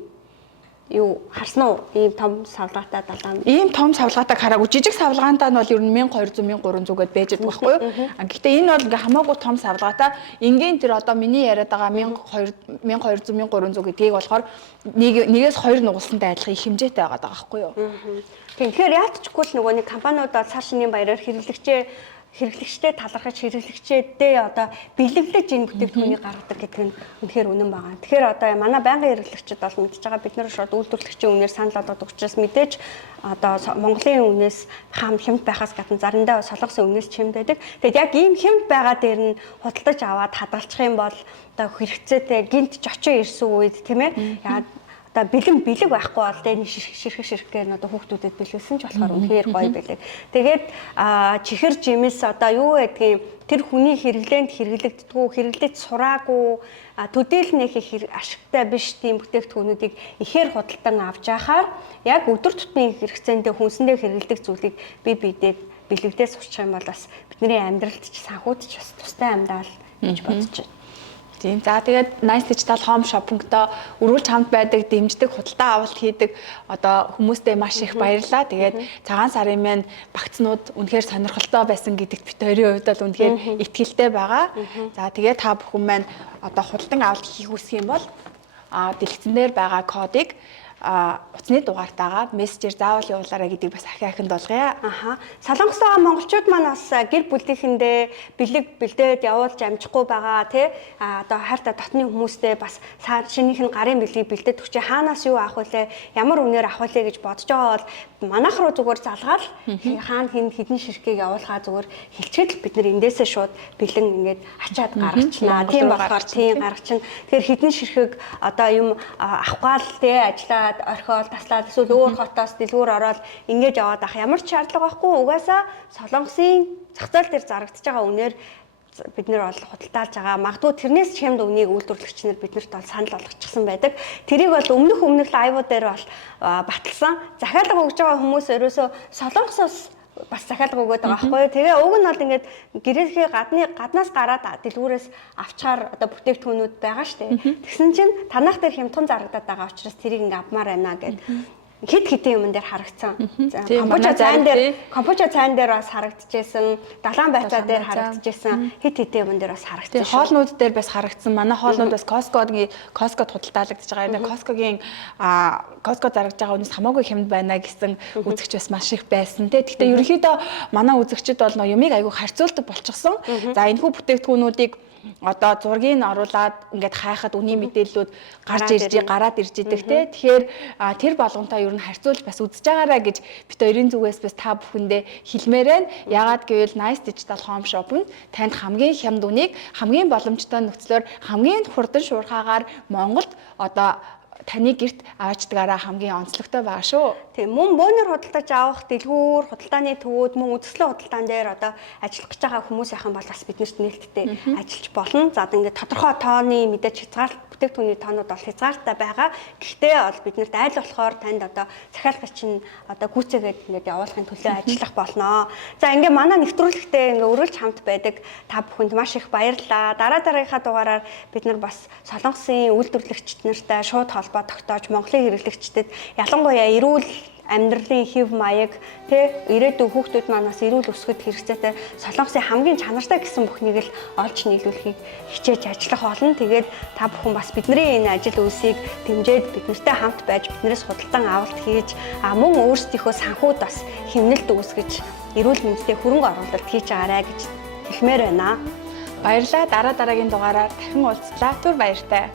юу харсан уу? Ийм том савлгаатай далайн. Ийм том савлгаатайг хараагүй. Жижиг савлгаантай нь бол ер нь 1200 1300 гээд байж байгаа байхгүй юу? Гэхдээ энэ бол ингээ хамаагүй том савлгаатай. Энгийн тэр одоо миний яриад байгаа 1200 1300 гэдгийг болохоор нэгээс хоёр нугалсантай адилхан их хэмжээтэй байгаа даа байхгүй юу? Тэгэхээр яалтчгүй л нөгөө нэг компаниуд бол цар шинийн баяраар хэрэглэгчтэй талархаж хэрэглэгчдээ одоо бэлэглэж энэ бүтээгдэхүүнийг гаргадаг гэдэг нь үнэхээр үнэн байгаа. Тэгэхээр одоо манай байнгын хэрэглэгчид бол мэдж байгаа бид нар шууд үйлдвэрлэгчийн үнээр санал болгоод өгчөөс мэдээж одоо Монголын үнээс хямд байхаас гадна заримдаа Солонгосын үнээс чимд байдаг. Тэгэд яг ийм хямд байгаа дээр нь худалдаж аваад хадгалчих юм бол одоо хэрэгцээтэй гинт жочин ирсэн үед тийм ээ яа одоо бэлэг байхгүй бол энэ ширхэг нь одоо хүүхдүүдэд бэлгэлсэн ч болохоор үнэхээр гоё бэлэг. Тэгээд чихэр жимс одоо юу гэдгийг тэр хүний хэрэглэгддэггүй, хэрэглэж сураагүй, төдийлнэх их ашигтай биш тийм бүтээгдэхүүнүүдийг ихээр худалдан авч яхаар яг өдөр тутмын хэрэгцээндээ хүнсэндээ хэрэглэдэг зүйлийг бидэд бэлэгдээ сурчих юм бол бас бидний амьдралд ч санхуд ч бас тустай амьдрал гэж бодож байна. Тийм. За тэгээд Nice Digital Home Shopping-то өргөлж хамт байдаг, дэмждэг, худалдаа авалт хийдэг одоо хүмүүстээ маш их баярлалаа. Тэгээд цагаан сарын маань багцнууд үнэхээр сонирхолтой байсан гэдэгт бид хоёрын хувьд бол үнэхээр итгэлтэй байгаа. За тэгээд та бүхэн маань одоо худалдан авалт хийх үсэх юм бол дэлгэцэн дээр байгаа кодыг утасны дугаартаагаа мессежээр заавал явуулаарай гэдгийг бас ахинд болгоё. Солонгост байгаа монголчууд маань бас гэр бүлийнхэндээ бэлэг бэлдээд явуулж амжихгүй байгаа тий. Одоо хайртай дотны хүмүүстэй бас шинийх нь гарын бэлгийг бэлдээд өгч хаанаас юу авах вүлээ, ямар үнээр авах вүлээ гэж бодож байгаа бол манайх руу зүгээр залгаал хаана хідэн ширхгийг явуулахаа зүгээр хэлчихэд л бид нэр эндээсээ шууд бэлэн ингээд ачаад гаргачихнаа. Тийм болохоор тийм гаргачихна. Тэгэхээр хідэн ширхэг одоо юм авахгаал тий ажиллаа орхиол таслаад эсвэл өөр хотоос дэлгүүр ороод ингэж яваад ах ямар ч шаардлага байхгүй. Угаасаа Солонгосын зах зээл дээр зарагдчихж байгаа үнээр бид нэр бол худалдаалж байгаа. Магадгүй тэрнээс чимд үнийг үйлдвэрлэгч нар биднэрт бол санал болгочихсон байдаг. Тэрийг бол өмнөх лайвууд дээр бол баталсан. Захиалга өгж байгаа хүмүүс ерөөсөө Солонгосоос бас захиалга өгöd байгаа байхгүй юу. Тэгээ уг нь бол ингээд гэрээхээ гаднаас гараад дэлгүүрээс авчаар одоо бүтээгдэхүүнүүд байгаа шүү дээ. Тэгсэн чинь танах дээр хямдхан зарагдаад байгаа учраас тэрийг ингээд авмаар байна гэд хит хитэн юм дээр харагдсан. Компуча цайн дээр бас харагдчихсэн. Далайн байцаа дээр харагдчихсэн. Хит хитэн юм дээр бас харагдсан. Хоолнууд дээр бас харагдсан. Манай хоолнууд бас Costco худалдаалагдаж байгаа. Энэ Costco зарагдж байгаа үнээс хамаагүй хямд байна гэсэн үзэгч бас маш их байсан. Гэхдээ ерөнхийдөө манай үзэгчид бол юмыг айгүй харьцуулдаг болчихсон. За энэхүү бүтээгдэхүүнүүдийг одоо зургийг оруулаад ингээд хайхад үнийн мэдээллүүд гараад ирж идэг те. Тэгэхээр тэр болгонтой ер нь харьцуулж бас үзэж байгаарай гэж бид хоёрын зүгээс бас та бүхэндээ хэлмээр байна. Яагаад гэвэл Nice Digital Home Shopping танд хамгийн хямд үнийг хамгийн боломжтой нөхцлөөр хамгийн хурдан шуурхаагаар Монголд одоо таны гэрт аваачдагаараа хамгийн онцлогтой байгаа шүү. Тийм мөн бөөнөр худалдаж авах дэлгүүр, худалдааны төвүүд, мөн үзэсгэлэн худалдаан дээр одоо ажиллах гэж байгаа хүмүүс яхан бол бас биднэрт нээлттэй ажиллаж болно. За ингээд тодорхой тооны мэдээж хязгаарлалт бүтээгдэхүүний тоонууд бол хязгаартай байгаа. Гэхдээ бол биднэрт айл болохоор танд одоо захиалгач нь одоо гүйцээгээд ингээд явуулахын төлөө ажиллах болно. За ингээд манай нэвтрүүлэгтээ ингээд өрөөлж хамт байдаг та бүхэнд маш их баярлалаа. Дараагийнхаа дугаараар бид нар бас Солонгосын үйлдвэрлэгчид нартай шууд холбоо тогтоож Монголын хэрэглэгчдэд ялангуяа эрүүл амьдралын хэв маяг ирээдүйн хүүхдүүд манаас эрүүл өсгөхөд хэрэгцээтэй Солонгосын хамгийн чанартай гэсэн бүхнийг л олж нийлүүлэхийг хичээж ажиллах болно. Тэгээд та бүхэн бас бидний энэ ажил үйлсийг дэмжиж биднэртэй хамт байж биднээс худалдан авалт хийж мөн өөрсдийнхөө санхуд бас хэмнэлт үүсгэж эрүүл мэндэд хөрөнгө оруулалт хийж байгаарай гэж хэлмээр байна. Баярлалаа. Дараагийн дугаараар дахин уулзлаа. Түр баяртай.